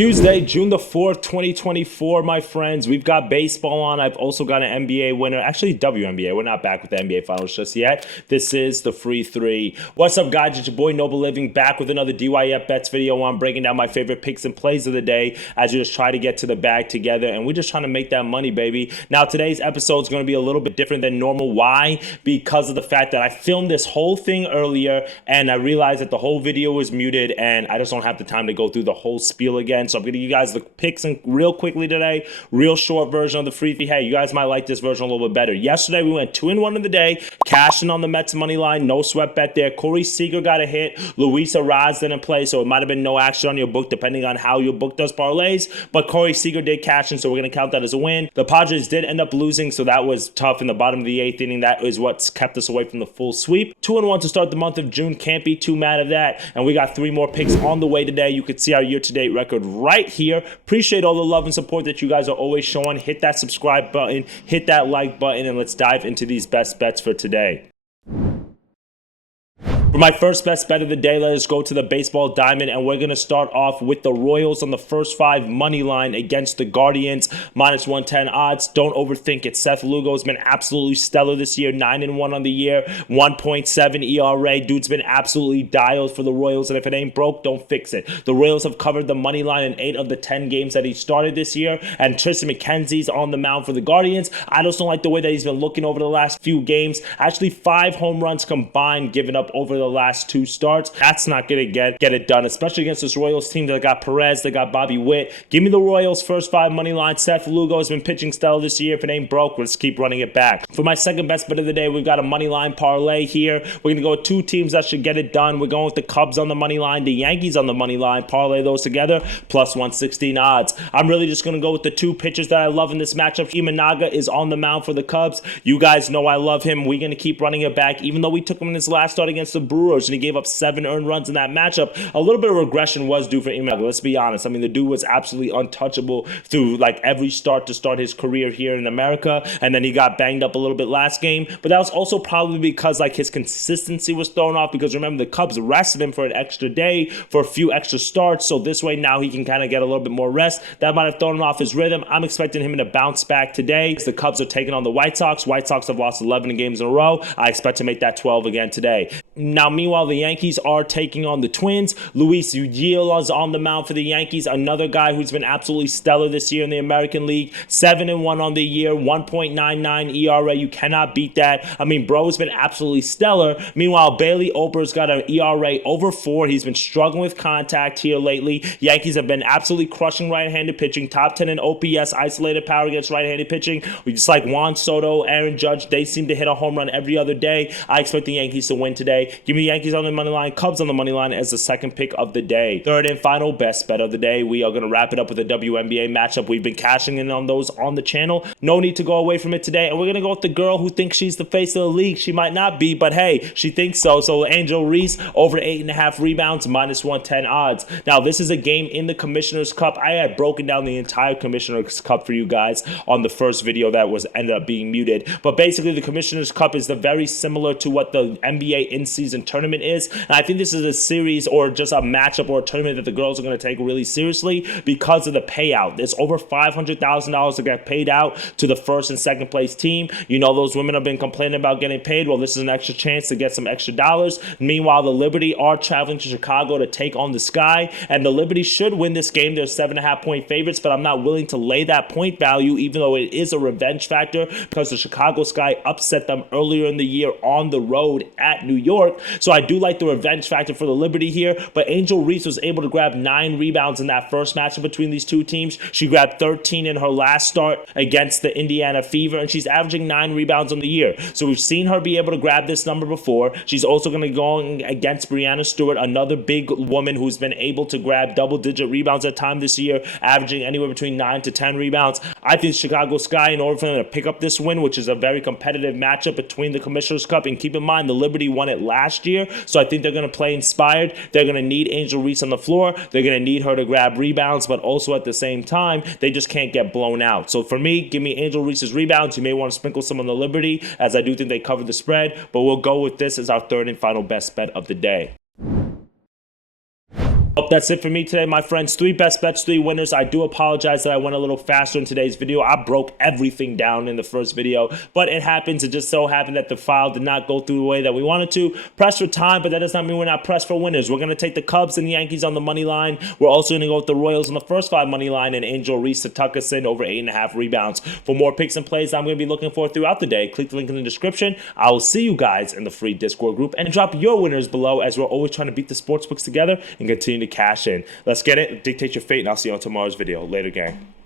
Tuesday, June the 4th, 2024, my friends. We've got baseball on. I've also got an NBA winner. Actually, WNBA. We're not back with the NBA finals just yet. This is the free three. What's up, guys? It's your boy Noble Living back with another DYF Bets video where I'm breaking down my favorite picks and plays of the day as we just try to get to the bag together. And we're just trying to make that money, baby. Now, today's episode is going to be a little bit different than normal. Why? Because of the fact that I filmed this whole thing earlier and I realized that the whole video was muted and I just don't have the time to go through the whole spiel again. So I'm going to give you guys the picks real quickly today. Real short version of the free. Hey, you guys might like this version a little bit better. Yesterday, we went 2-1 in the day, cashing on the Mets money line. No sweat bet there. Corey Seager got a hit. Luisa Raz didn't play, so it might have been no action on your book depending on how your book does parlays. But Corey Seager did cash in, so we're going to count that as a win. The Padres did end up losing, so that was tough in the bottom of the 8th inning. That is what's kept us away from the full sweep. 2-1 to start the month of June. Can't be too mad at that. And we got 3 more picks on the way today. You could see our year-to-date record right here. Appreciate all the love and support that you guys are always showing. Hit that subscribe button, hit that like button, and let's dive into these best bets for today. For my first best bet of the day, let us go to the baseball diamond, and we're going to start off with the Royals on the first 5 money line against the Guardians, -110 odds. Don't overthink it. Seth Lugo has been absolutely stellar this year, 9-1 on the year, 1.7 ERA. Dude's been absolutely dialed for the Royals, and if it ain't broke, don't fix it. The Royals have covered the money line in 8 of the 10 games that he started this year, and Tristan McKenzie's on the mound for the Guardians. I just don't like the way that he's been looking over the last few games. Actually, 5 home runs combined given up over the last 2 starts. That's not going to get it done, especially against this Royals team that got Perez, they got Bobby Witt. Give me the Royals first 5 money line. Seth Lugo has been pitching stellar this year. If it ain't broke, let's keep running it back. For my second best bet of the day, we've got a money line parlay here. We're going to go with 2 teams that should get it done. We're going with the Cubs on the money line, the Yankees on the money line. Parlay those together, +116 odds. I'm really just going to go with the 2 pitchers that I love in this matchup. Imanaga is on the mound for the Cubs. You guys know I love him. We're going to keep running it back, even though we took him in his last start against the Brewers and he gave up 7 earned runs in that matchup. A little bit of regression was due for Imanaga. Let's be honest. I mean, the dude was absolutely untouchable through like every start to start his career here in America, and then he got banged up a little bit last game. But that was also probably because like his consistency was thrown off, because remember, the Cubs rested him for an extra day for a few extra starts, so this way now he can kind of get a little bit more rest. That might have thrown him off his rhythm. I'm expecting him to bounce back today. The Cubs are taking on the White Sox. White Sox have lost 11 games in a row. I expect to make that 12 again today. Now, meanwhile, the Yankees are taking on the Twins. Luis Ugilla is on the mound for the Yankees, another guy who's been absolutely stellar this year in the American League. 7-1 on the year, 1.99 ERA. You cannot beat that. I mean, bro has been absolutely stellar. Meanwhile, Bailey Ober's got an ERA over 4. He's been struggling with contact here lately. Yankees have been absolutely crushing right-handed pitching. Top 10 in OPS, isolated power against right-handed pitching. We just like Juan Soto, Aaron Judge. They seem to hit a home run every other day. I expect the Yankees to win today. Give me Yankees on the money line, Cubs on the money line as the second pick of the day. Third and final best bet of the day. We are going to wrap it up with a WNBA matchup. We've been cashing in on those on the channel. No need to go away from it today. And we're going to go with the girl who thinks she's the face of the league. She might not be, but hey, she thinks so. So Angel Reese over 8.5 rebounds, -110 odds. Now, this is a game in the Commissioner's Cup. I had broken down the entire Commissioner's Cup for you guys on the first video that was ended up being muted. But basically, the Commissioner's Cup is very similar to what the NBA in-season tournament is. And I think this is a series or just a matchup or a tournament that the girls are going to take really seriously because of the payout. There's over $500,000 to get paid out to the first and second place team. You know, those women have been complaining about getting paid. Well, this is an extra chance to get some extra dollars. Meanwhile, the Liberty are traveling to Chicago to take on the Sky, and the Liberty should win this game. They're 7.5-point favorites, but I'm not willing to lay that point value, even though it is a revenge factor, because the Chicago Sky upset them earlier in the year on the road at New York. So I do like the revenge factor for the Liberty here, but Angel Reese was able to grab 9 rebounds in that first matchup between these two teams. She grabbed 13 in her last start against the Indiana Fever, and she's averaging 9 rebounds on the year. So we've seen her be able to grab this number before. She's also going to go against Brianna Stewart, another big woman who's been able to grab double-digit rebounds at times this year, averaging anywhere between 9 to 10 rebounds. I think Chicago Sky, in order for them to pick up this win, which is a very competitive matchup between the Commissioner's Cup, and keep in mind, the Liberty won it last year, so I think they're going to play inspired. They're going to need Angel Reese on the floor. They're going to need her to grab rebounds, but also at the same time, they just can't get blown out. So for me, give me Angel Reese's rebounds. You may want to sprinkle some on the Liberty, as I do think they cover the spread, but we'll go with this as our third and final best bet of the day. That's it for me today, my friends. 3 best bets, 3 winners. I do apologize that I went a little faster in today's video. I broke everything down in the first video, but it happens. It just so happened that the file did not go through the way that we wanted to. Pressed for time, but that does not mean we're not pressed for winners. We're going to take the Cubs and the Yankees on the money line. We're also going to go with the Royals on the first 5 money line and Angel Reese to tuck us in over 8.5 rebounds. For more picks and plays I'm going to be looking for throughout the day, click the link in the description. I will see you guys in the free Discord group, and drop your winners below, as we're always trying to beat the sportsbooks together and continue to cash in. Let's get it. Dictate your fate, and I'll see you on tomorrow's video. Later, gang.